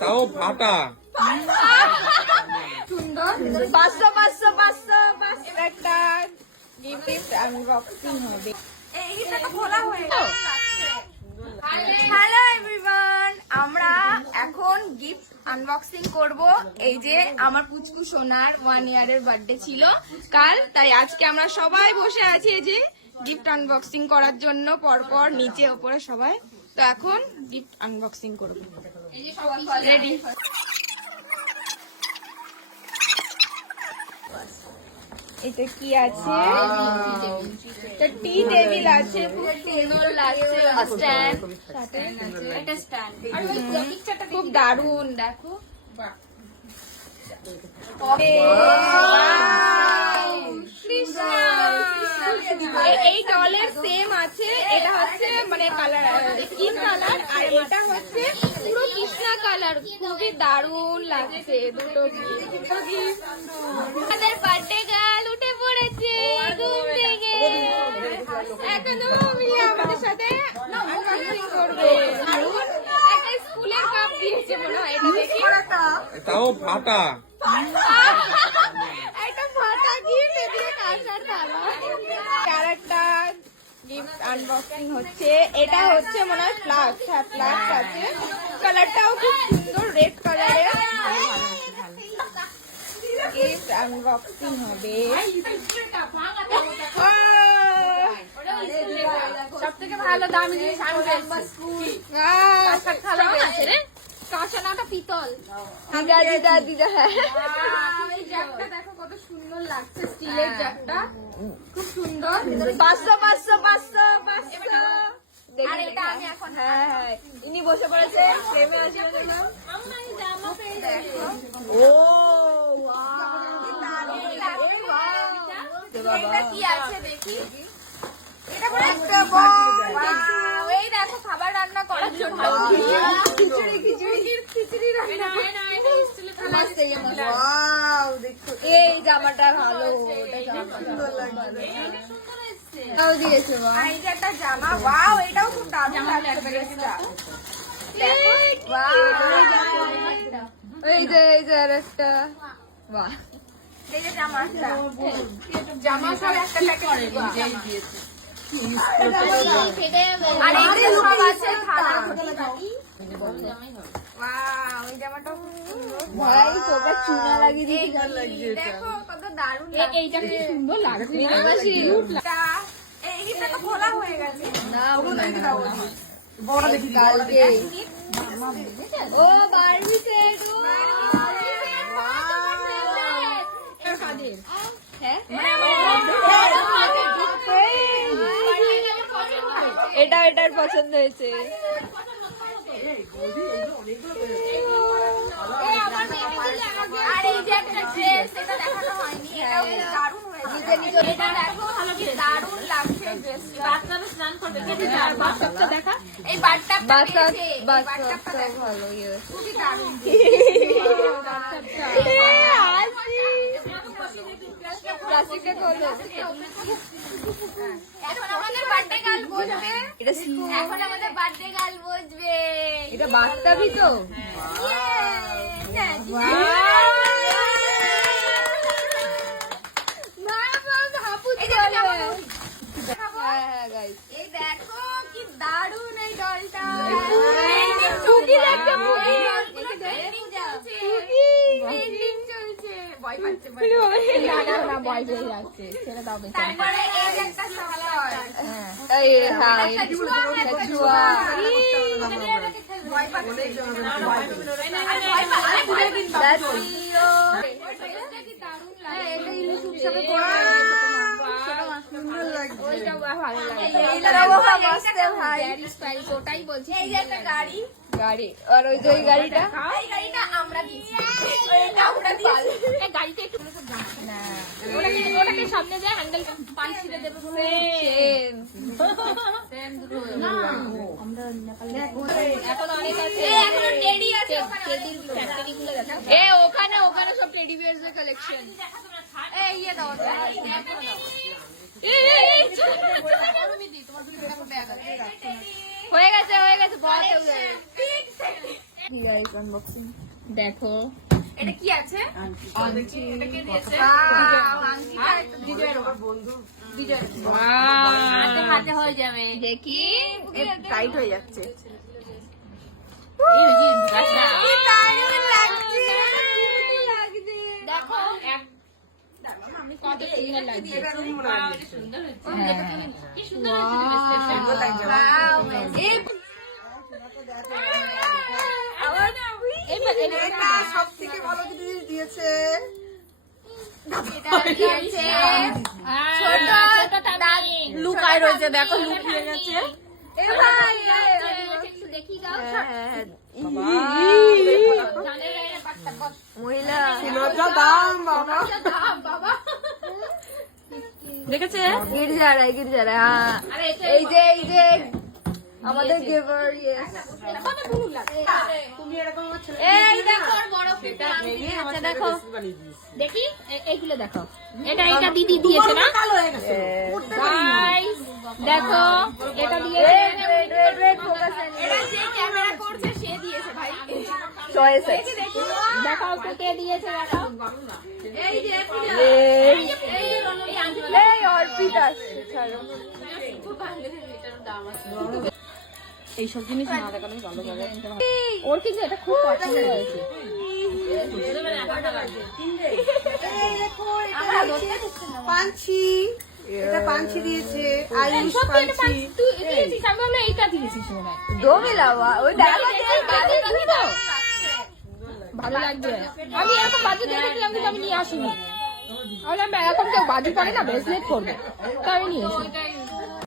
তাও ফাটা। সুন্দর 500 500 500 500 একটা গিফট আনবক্সিং হবে। এইটা তো খোলা হয়ে গেল। হ্যালো এভরিওয়ান, আমরা এখন গিফট আনবক্সিং করব। এই যে আমার পুচকু সোনার 1 ইয়ারের বার্থডে ছিল কাল, তাই আজকে আমরা সবাই বসে আছি এই যে গিফট আনবক্সিং করার জন্য, পরপর নিচে উপরে সবাই। তো এখন গিফট আনবক্সিং করব। রেডি? এটা কি আছে? এটা টি টেবিল আছে, খুব সুন্দর লাগছে। স্ট্যান্ড, এটা স্ট্যান্ড, খুব দারুন। দেখো এই ডলের সেম আছে। এটা হচ্ছে মানে কালার স্কিন কালার, আর এটা হচ্ছে পুরো কৃষ্ণা কালার। খুবই দারুন লাগছে দুটো। আমাদের বার্থডে গার্ল উঠে পড়েছে ঘুম থেকে, এখনো আমাদের সাথে আনবক্সিং করবে। একটা স্কুলের কাপ দিয়েছে মনে হয়। এটা দেখি, তাও ফাটা। একটা ফাটা গিফট, এদিকে কাঁসার থালা। ক্যারেক্টার গিফট আনবক্সিং হচ্ছে। এটা হচ্ছে মনে হয় ফ্লাক্স। হ্যাঁ, ফ্লাক্স আছে। কালারটাও খুব সুন্দর, রেড কালারের। গিফট আনবক্সিং হবে। সব থেকে ভালো দামি জিনিস কাঁচানাটা পিতল। দিদা হ্যাঁ, এই জারটা দেখো কত সুন্দর লাগছে, স্টিলের জারটা খুব সুন্দর। 500 500 500 500। আর এটা আমি এখন হ্যাঁ হ্যাঁ ইনি বসে পড়েছে প্রেমে আসবে জন্য। আম্মা এই জামা পেয়ে দেখো। ও ওয়াও, এটা কি আছে দেখি। এটা বড় একটা ওয়াও, এই দেখো খাবার রান্না করার জন্য। খিচুড়ি খিচুড়ি খিচুড়ি রান্না। এটা স্টিলের থালা। ওয়াও দেখো, এই জামাটা ভালো, এটা জামাটা সুন্দর লাগছে। এটা সুন্দর হয়েছে। তাও দিয়েছে বাবা। এই যে একটা জামা, ওয়াও এটাও খুব দারুণ লাগছে ড্রেসটা। দেখো ওয়াও, এই যে আরেকটা। বাহ, এই যে জামাটা, জামা সব একটা প্যাকেট দিয়েছে। আর এই যে সব আছে থালা। ওয়াও, এই জামাটা ভাই তোকে চুনা লাগিয়ে দিতে ভালো লাগছে। দেখো কত দারুণ লাগছে। এইটা কি সুন্দর লাগছে। এইটা তো খোলা হয়ে গেছে। না ওগুলো দেখি দাও, বড় দেখি কালকে। ও বারবি সেট, ও বারবি সেট কত কাদের। হ্যাঁ এটা এটার পছন্দ হয়েছে। আর এই যে একটা ড্রেস, এটা দেখানো হয়নি, এটাও দারুণ হয়েছে। এটা দেখো দারুণ লাগছে ড্রেসটা। বাচ্চারা স্নান করবে, আর বাথটাবটা দেখা, এই বাথটাবটা পেয়েছে, বাথটাবটা দেখো ভালো, খুবই দারুণ বাথটাবটা। প্লাস্টিকটা খোলো। এখন আমাদের বার্থডে গার্ল বসবে। এটা এখন আমাদের বার্থডে গার্ল বসবে। এটা বাথটাবই তো। এই দেখো কি দারুণ এই ডলটা। তারপরে এই যে একটা ওটাই বলছি। এই যে একটা গাড়ি, আর ওই যে গাড়িটা, এই গাড়িটা আমরা দিয়েছি। গাড়িতে একটু না, ওটাকে সামনে যায়, হ্যান্ডেল পান ছিঁড়ে দেবে। সেম দুটো না, আমরা এখন অনেক আছে, এখন টেডি আছে। টেডির ফ্যাক্টরিগুলো দেখো। ওখানে সব টেডি বিয়ারস এর কালেকশন। এই ইয়ে দাও, হয়ে গেছে বস। দেখো এটা কি আছে? এটা কে দিয়েছে? হাতে হাতে হয়ে যাবে। দেখি টাইট হয়ে যাচ্ছে। দেখো কত সুন্দর লাগছে। কি সুন্দর সব থেকে ভালো জিনিস দিয়েছে। লুকায় রয়েছে, দেখো লুকিয়ে গেছে। মহিলা দাম বাবা দেখেছে গির্জারা এই যে আমাদের গেভার এই দেখো ওর বড় ফুটা আছে দেখো। দেখি এইগুলো দেখো। এটা দিদি দিয়েছে না? গাইস দেখো এটা দিয়েছে। এটা যে ক্যামেরা করছে সে দিয়েছে ভাই। চয়েস দেখো কে দিয়েছে দেখো। এই যে এই অর্পিতা এইসব জিনিস না দেখানো ভালো লাগে। ওর কিন্তু এটা খুব পছন্দ হয়েছে। পাঞ্ছি এটা পাঞ্ছি দিয়েছে আয়ুষ পাঞ্ছি তুই দিয়েছিস, আমি বললাম এইটা দিয়েছিস মনে হয়। দো মিলাওয়া ওই ডায়লগ ভালো লাগছে। আমি এরকম বাজে দেখেছিলাম কিন্তু আমি নিয়ে আসিনি। আমি এরকম কেউ বাজি করে না ব্রেসলেট করবে, তো আমি নিয়ে এসি।